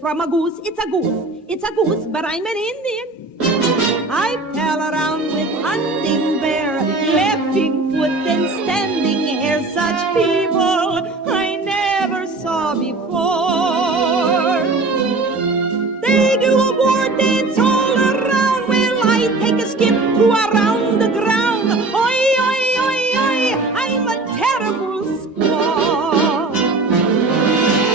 From a goose, it's a goose, but I'm an Indian. I pal around with hunting bear, laughing foot and standing hair. Such people I never saw before. They do a war dance all around. Well, I take a skip to around the ground. Oi, oi, oi, oi, I'm a terrible squaw.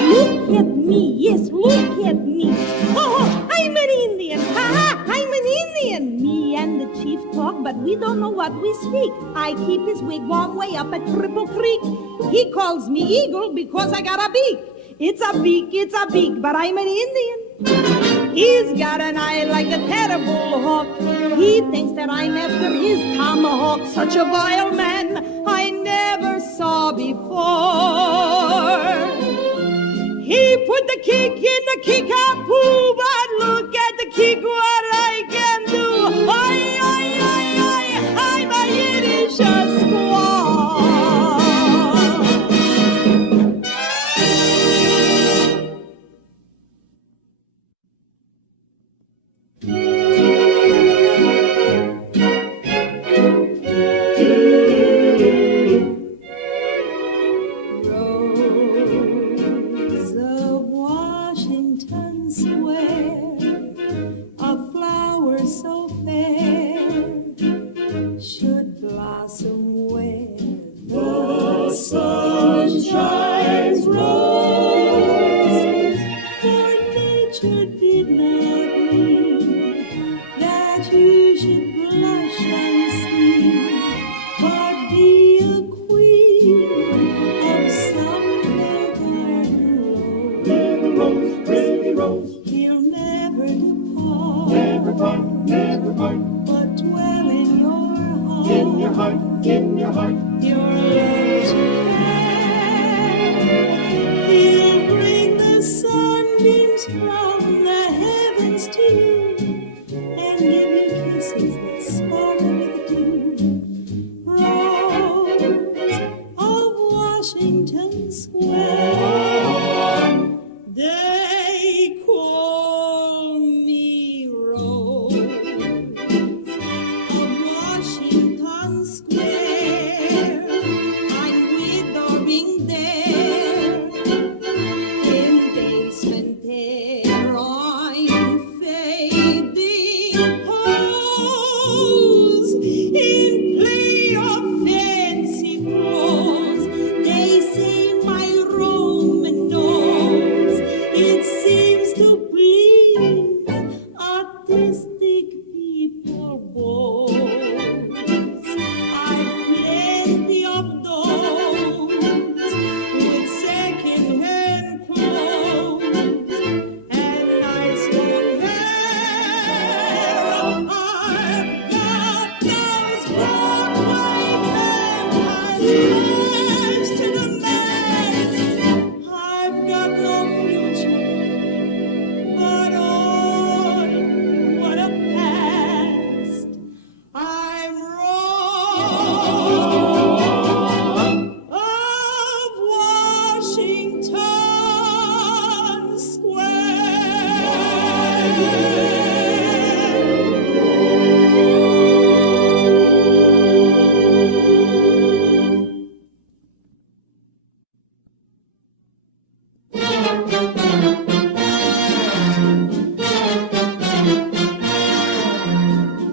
Look at me, yes, look at me. Oh, I'm an Indian. Ha ha, I'm an Indian. Me and the chief talk, but we don't know what we speak. I keep his wigwam way up at Cripple Creek. He calls me Eagle because I got a beak. It's a beak, but I'm an Indian. He's got an eye like a terrible hawk. He thinks that I'm after his tomahawk. Such a vile man I never saw before. He put the kick in the kick-a-poo, but look at the kick, what I can do. I'm a Yiddish squaw.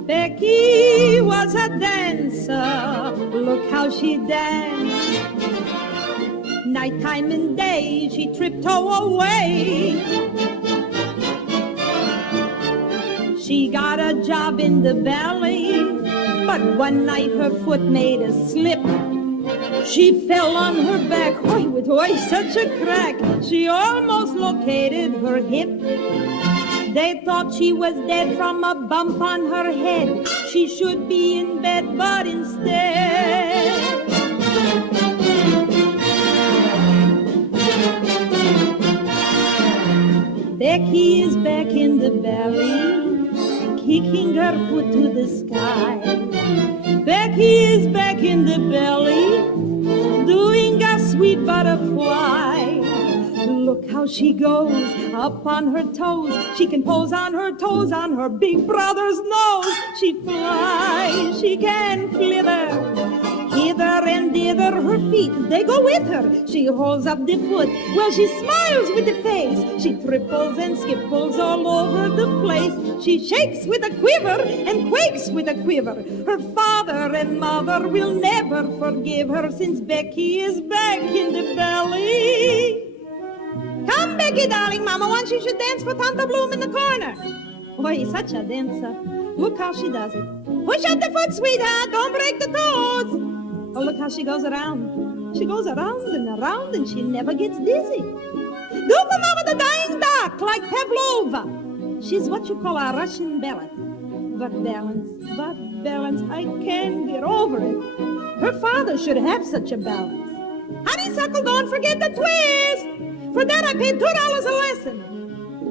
Becky was a dancer, look how she danced. Nighttime and day she tripped her away. She got a job in the ballet, but one night her foot made a slip. She fell on her back, oi, with oi, such a crack, she almost located her hip. They thought she was dead from a bump on her head. She should be in bed, but instead Becky is back in the valley, kicking her foot to the sky. Becky is back in the belly, doing a sweet butterfly. Look how she goes, up on her toes. She can pose on her toes, on her big brother's nose. She flies, she can flitter, hither and thither her feet, they go with her. She holds up the foot, well she smiles with the face. She triples and skipples all over the place. She shakes with a quiver and quakes with a quiver. Her father and mother will never forgive her, since Becky is back in the valley. Come, Becky, darling, Mama wants you should dance for Tanta Bloom in the corner. Boy, he's such a dancer. Look how she does it. Push up the foot, sweetheart, don't break the toes. Oh, look how she goes around. She goes around and she never gets dizzy. Do for Mama the dying duck, like Pavlova. She's what you call a Russian ballet. But balance, I can't get over it. Her father should have such a balance. Honeysuckle, don't forget the twist. For that I paid $2 a lesson.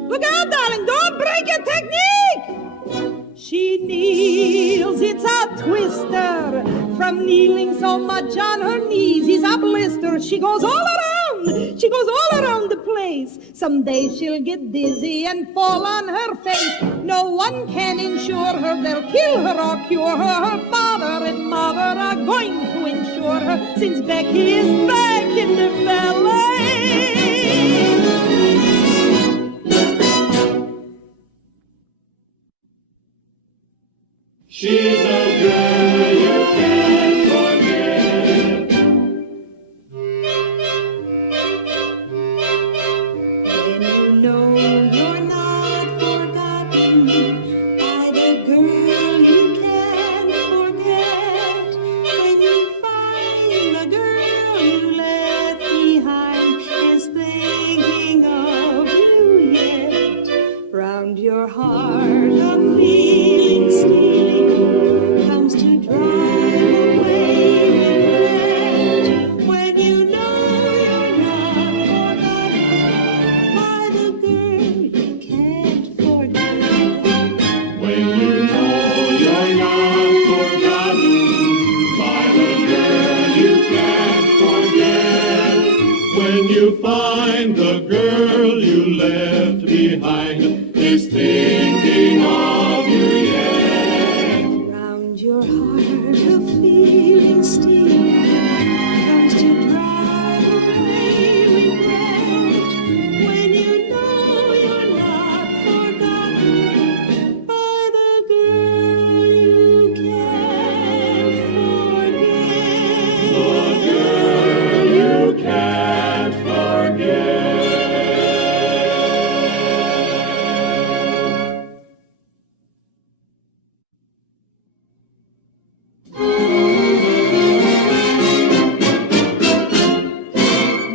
Look out, darling, don't break your technique. She kneels, it's a twister. From kneeling so much on her knees, he's a blister. She goes all around the place. Someday she'll get dizzy and fall on her face. No one can insure her, they'll kill her or cure her. Her father and mother are going to insure her, since Becky is back in the ballet. She's a girl you can't forget. When you know you're not forgotten by the girl you can't forget, when you find the girl you left behind is thinking of you yet, round your heart a feeling stealing comes to drive away regret. When you know you're not forgotten by the girl you can't forget. When you know you're not forgotten by the girl you can't forget. When you find the girl you left behind is thinking of you yet. Round your heart a feeling stealing comes to drive away regret. When you know you're not forgotten by the girl you can't forget. The girl you can't forget.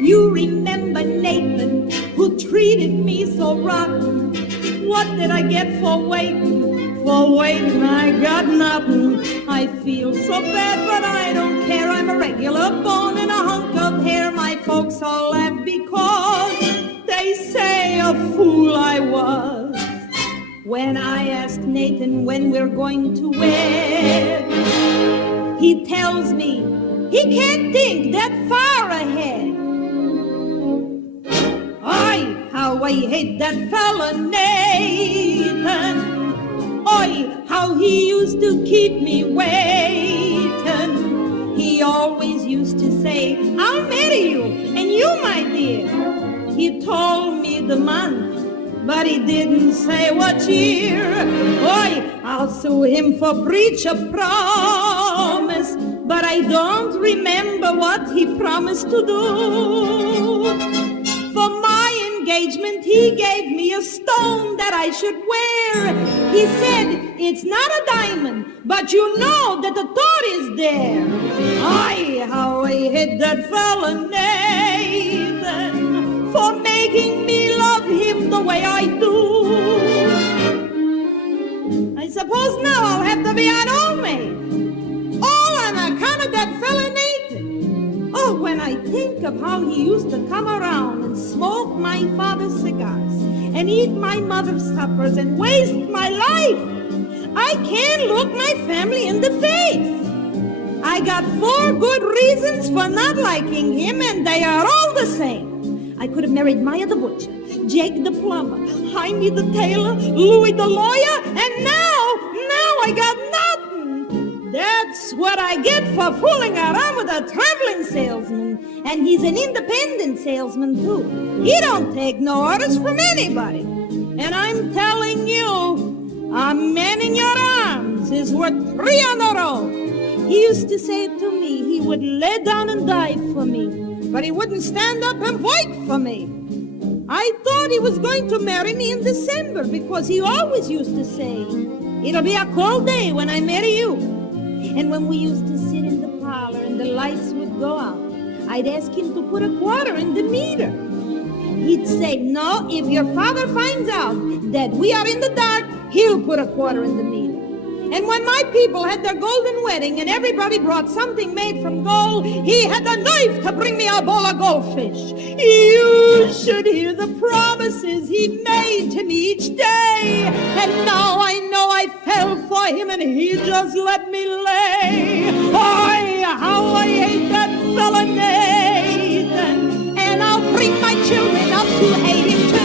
You remember Nathan, who treated me so rotten. What did I get for waiting? For waiting, I got nothing. I feel so bad, but I don't care. I'm a regular bone and a hunk of hair. My folks all laugh because they say a fool I was. When I asked Nathan when we're going to wed, he tells me he can't think that far ahead. How I hate that fella Nathan. Oi, how he used to keep me waiting. He always used to say, I'll marry you, and you, my dear. He told me the month, but he didn't say what year. Oi, I'll sue him for breach of promise, but I don't remember what he promised to do. For my engagement, he gave me a stone that I should wear. He said, it's not a diamond, but you know that the thought is there. Ay, how I hate that fella Nathan for making me love him the way I do. I suppose now I'll have to be an old maid, all on account of that fella Nathan. Oh, when I think of how he used to come around and smoke my father's cigars and eat my mother's suppers and waste my life, I can't look my family in the face. I got 4 good reasons for not liking him, and they are all the same. I could have married Maya the butcher, Jake the plumber, Jaime the tailor, Louis the lawyer, and now I got nothing. That's what I get for fooling around with a traveling salesman. And he's an independent salesman, too. He don't take no orders from anybody. And I'm telling you, a man in your arms is worth 3 on the road. He used to say to me he would lay down and die for me, but he wouldn't stand up and fight for me. I thought he was going to marry me in December, because he always used to say, it'll be a cold day when I marry you. And when we used to sit in the parlor and the lights would go out, I'd ask him to put a quarter in the meter. He'd say, no, if your father finds out that we are in the dark, he'll put a quarter in the needle. And when my people had their golden wedding and everybody brought something made from gold, he had the knife to bring me a bowl of goldfish. You should hear the promises he made to me each day. And now I know I fell for him and he just let me lay. Oh, how I hate that fella Nathan. And I'll bring my children up to hate him too.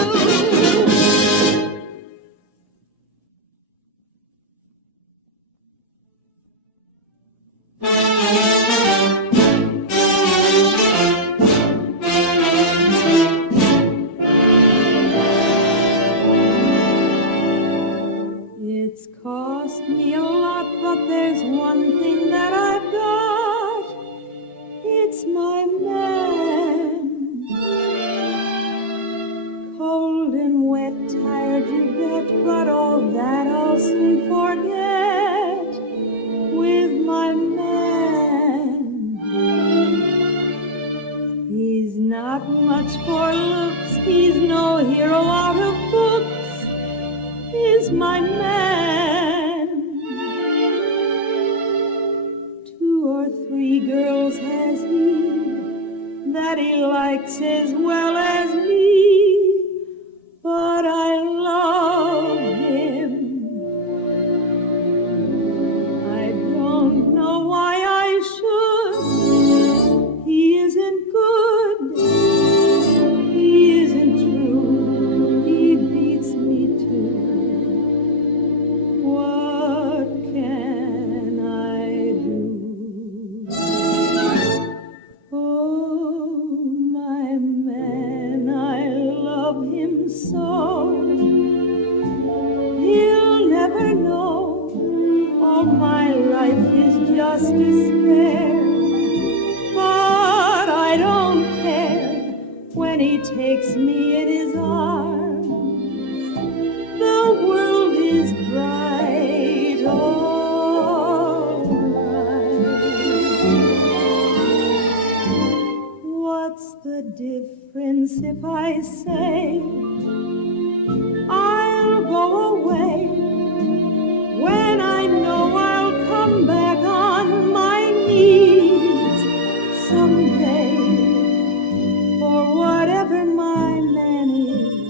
It's cost me a lot, but there's one thing that I've got. It's my man. Cold and wet, tired you bet, but all that I'll soon forget with my man. He's not much for looks, he's no hero out of books. Is my man. 2 or 3 girls has he that he likes as well as me, but I love him. I don't know why I should. He isn't good. He isn't true. He beats me too. What can I do? Oh, my man, I love him so. He'll never know all my life is just despair. But I don't care when he takes me in his arms. The world is bright, all right. What's the difference if I say I'll go away when I know I'll come back on my knees someday? For whatever my man is,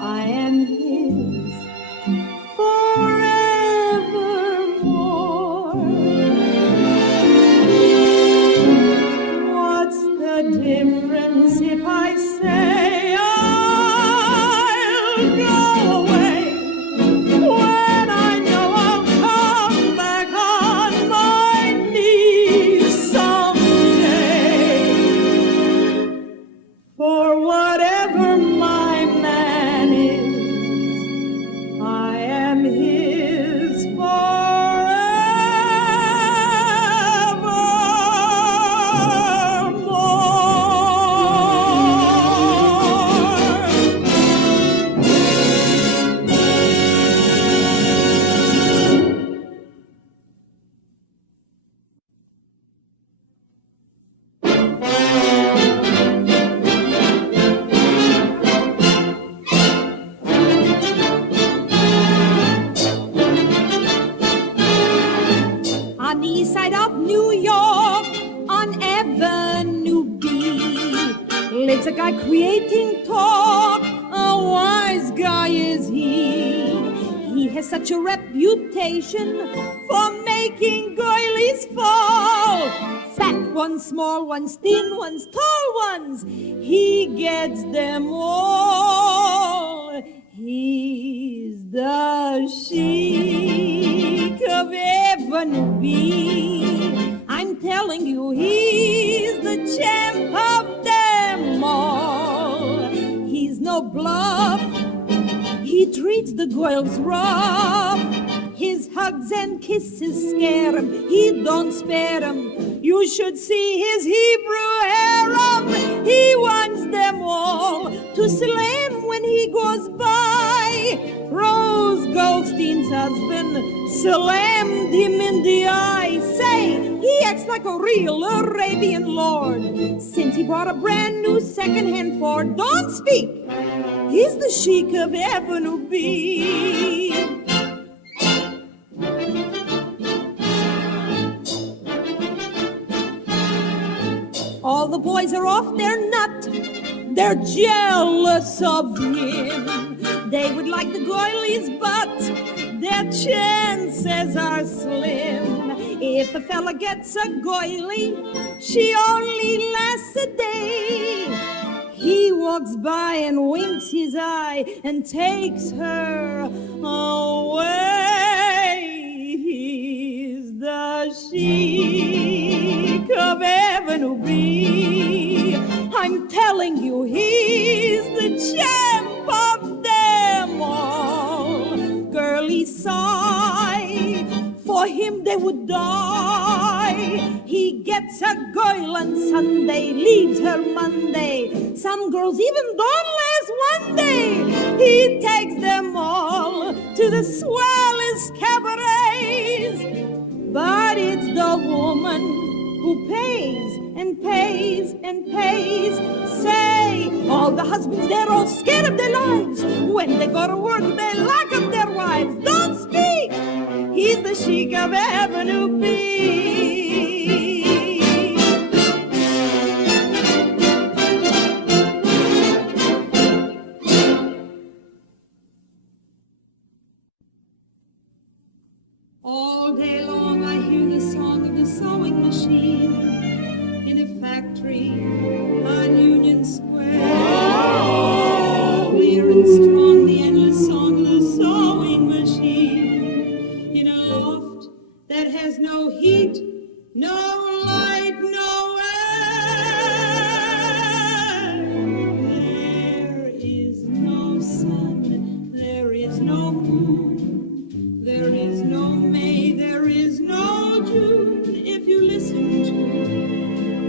I am his forevermore. What's the difference if I say I'll go away when I know I'll come back on my knees someday? For whatever my man is, I am his on the east side of New York, on Avenue B, lives a guy creating talk. A wise guy is he. He has such a reputation for making girlies fall. Fat ones, small ones, thin ones, tall ones, he gets them all. He's the SHEIK of Avenue B. I'm telling you, he's the champ of them all. He's no bluff. He treats the girls rough. His hugs and kisses scare him. He don't spare him. You should see his Hebrew harem. He wants them all to slam when he goes by. Rose Goldstein's husband slammed him in the eye. Say, he acts like a real Arabian lord since he bought a brand new second-hand Ford. Don't speak. He's the sheik of Avenue B. All the boys are off their nut. They're jealous of him. They would like the goilies, but their chances are slim. If a fella gets a goilie, she only lasts a day. He walks by and winks his eye and takes her away. He's the sheik of Avenue B. I'm telling you, he's the champ of them all. Girlies sigh, for him they would die. He gets a girl on Sunday, leaves her Monday. Some girls even don't last one day. He takes them all to the swellest cabarets. But it's the woman who pays and pays and pays. Say, all the husbands, they're all scared of their lives. When they go to work, they lock up their wives. Don't speak. He's the sheik of Avenue B. All day long I hear the song of the sewing machine in a factory on Union Square. Clear and strong, the endless song of the sewing machine in a loft that has no heat, no light, no air. There is no sun, there is no moon, there is no May, there is no June. If you listen to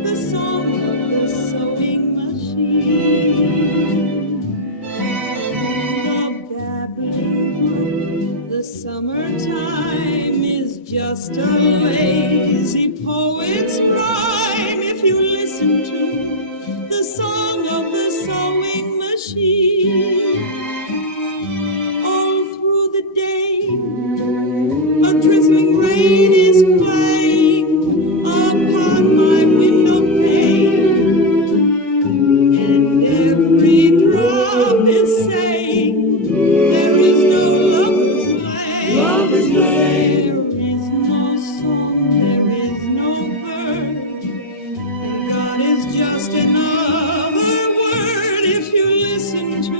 the song of the sewing machine, the babbling brook, the summertime is just a lazy poet's rhyme. If you listen to the song of the sewing machine, all through the day a drizzling rain is playing upon my window pane, and every drop is saying there is no lover's lay. Lover's lay. There is no song, there is no bird, and God is just another word. If you listen to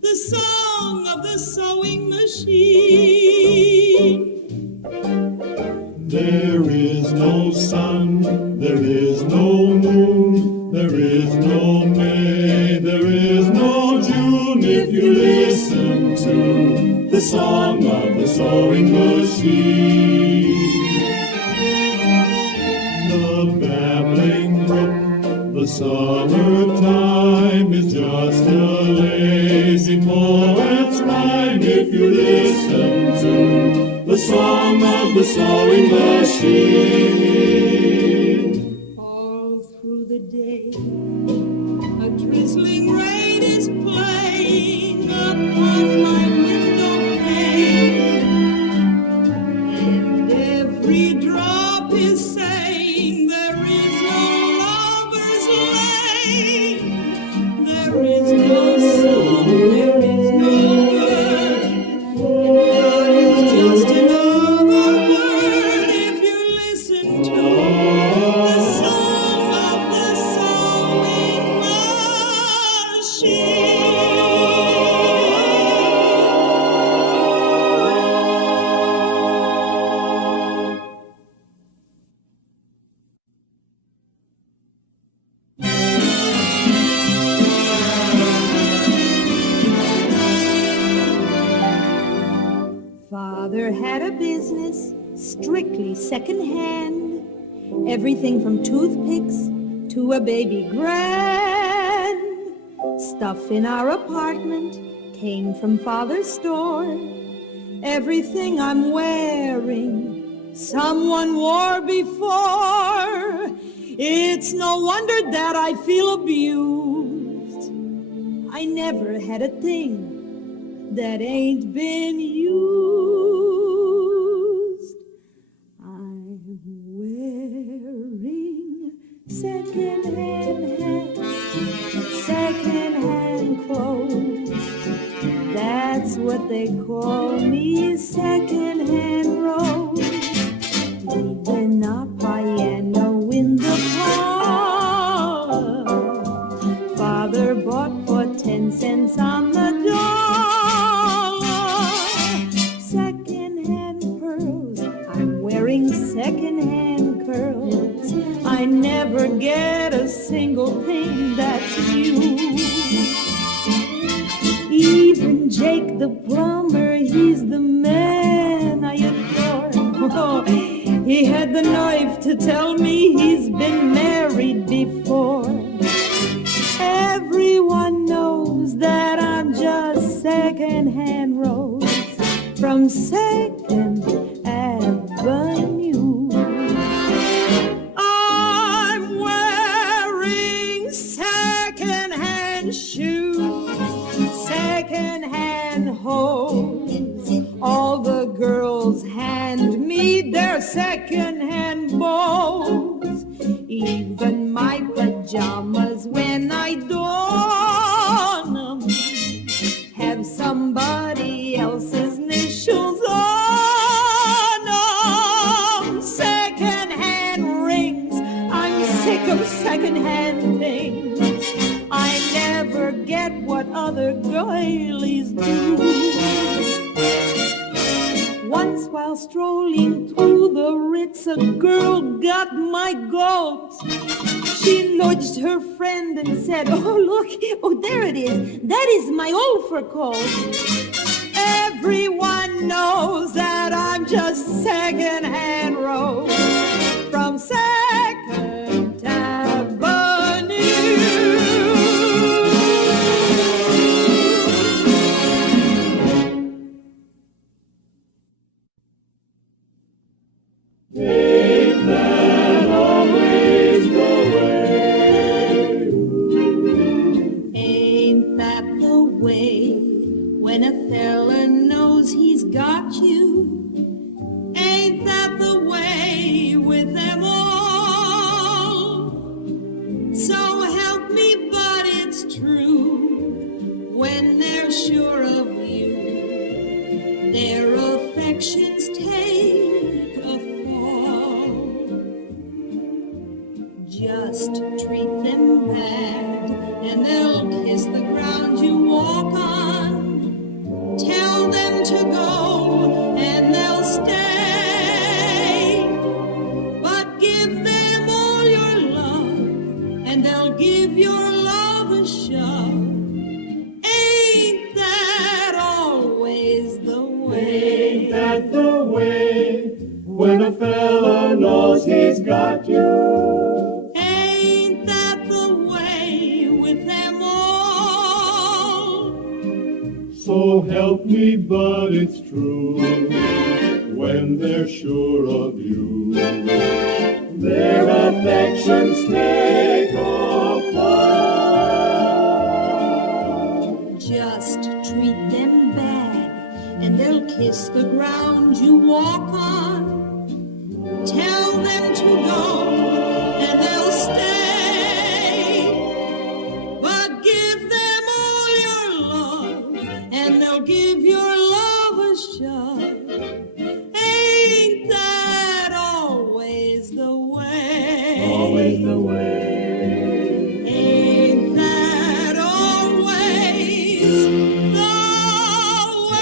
the song of the sewing machine. There is no sun, there is no moon, there is no May, there is no June. If you listen to the song of the sewing machine, the babbling brook, the summertime is just a lazy poet's rhyme. If you listen to the song of the sewing machine. All through the day, a drizzling rain is playing upon my window pane, and every drop is saying there is no lover's lay. There is no song, there is no word, and God is just another word. If you listen to the song of the sewing machine. Father had a business strictly second-hand, everything from toothpicks to a baby grand. Stuff in our apartment came from Father's store. Everything I'm wearing, someone wore before. It's no wonder that I feel abused. I never had a thing that ain't been used. I'm wearing second-hand hats, second-hand clothes. That's what they call me, second-hand rose. Leaving a piano in the parlor, Father bought for 10 cents on the dollar. Second-hand pearls, I'm wearing second-hand curls. I never get a single thing that's used. Even Jake the plumber, he's the man I adore. Oh, he had the nerve to tell me he's been married before. Everyone knows that I'm just second-hand rose from Second Avenue. I'm wearing second-hand shoes, second-hand hose. All the girls hand me their second-hand bows. Even my pajamas, when I don them, have somebody else's initials on them. Second-hand rings, I'm sick of second-hand things. I never get what other girlies do. Once while strolling through the Ritz, a girl got my goat. She nudged her friend and said, "Oh, look, oh, there it is. That is my old fur coat." Everyone knows that I'm just second-hand rose from Second Avenue. Ain't that always the way? Ain't that the way when a fella knows he's got you? Ain't that the way with them all? So help me, but it's true. When they're sure of you, their affections take a fall. Just treat them bad, and they'll kiss the ground you walk on. Tell them to go, and they'll stay. But give them all your love, and they'll give your love a shove. Ain't that always the way? Ain't that the way? When a fella knows he's got you. Ain't that the way with them all? So help me, but it's true. When they're sure of you, their affections take a fall. Just treat them bad, and they'll kiss the ground you walk on. Tell them to go, and they'll stay. But give them all your love, and they'll give your love a shove. Ain't that always the way? Always the way. Ain't that always the way?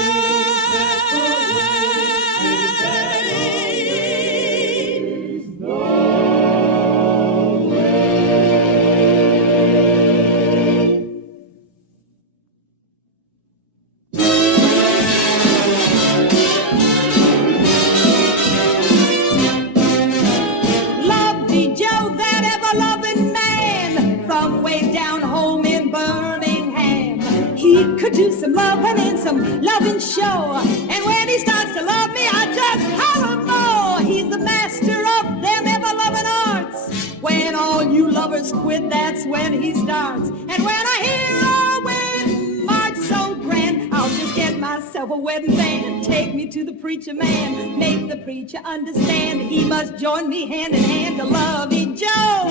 quit, that's when he starts. And when I hear a wedding march so grand, I'll just get myself a wedding band. Take me to the preacher man, make the preacher understand he must join me hand in hand to Lovey Joe,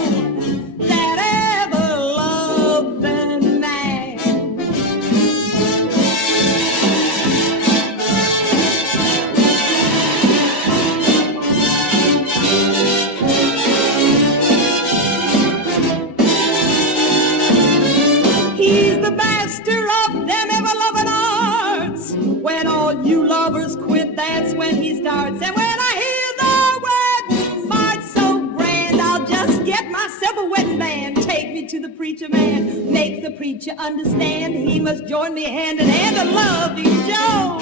that ever loving man. He's the master of them ever-loving arts. When all you lovers quit, that's when he starts. And when I hear the wedding march so grand, I'll just get myself a wedding band. Take me to the preacher man, make the preacher understand he must join me hand in hand to Lovey Joe,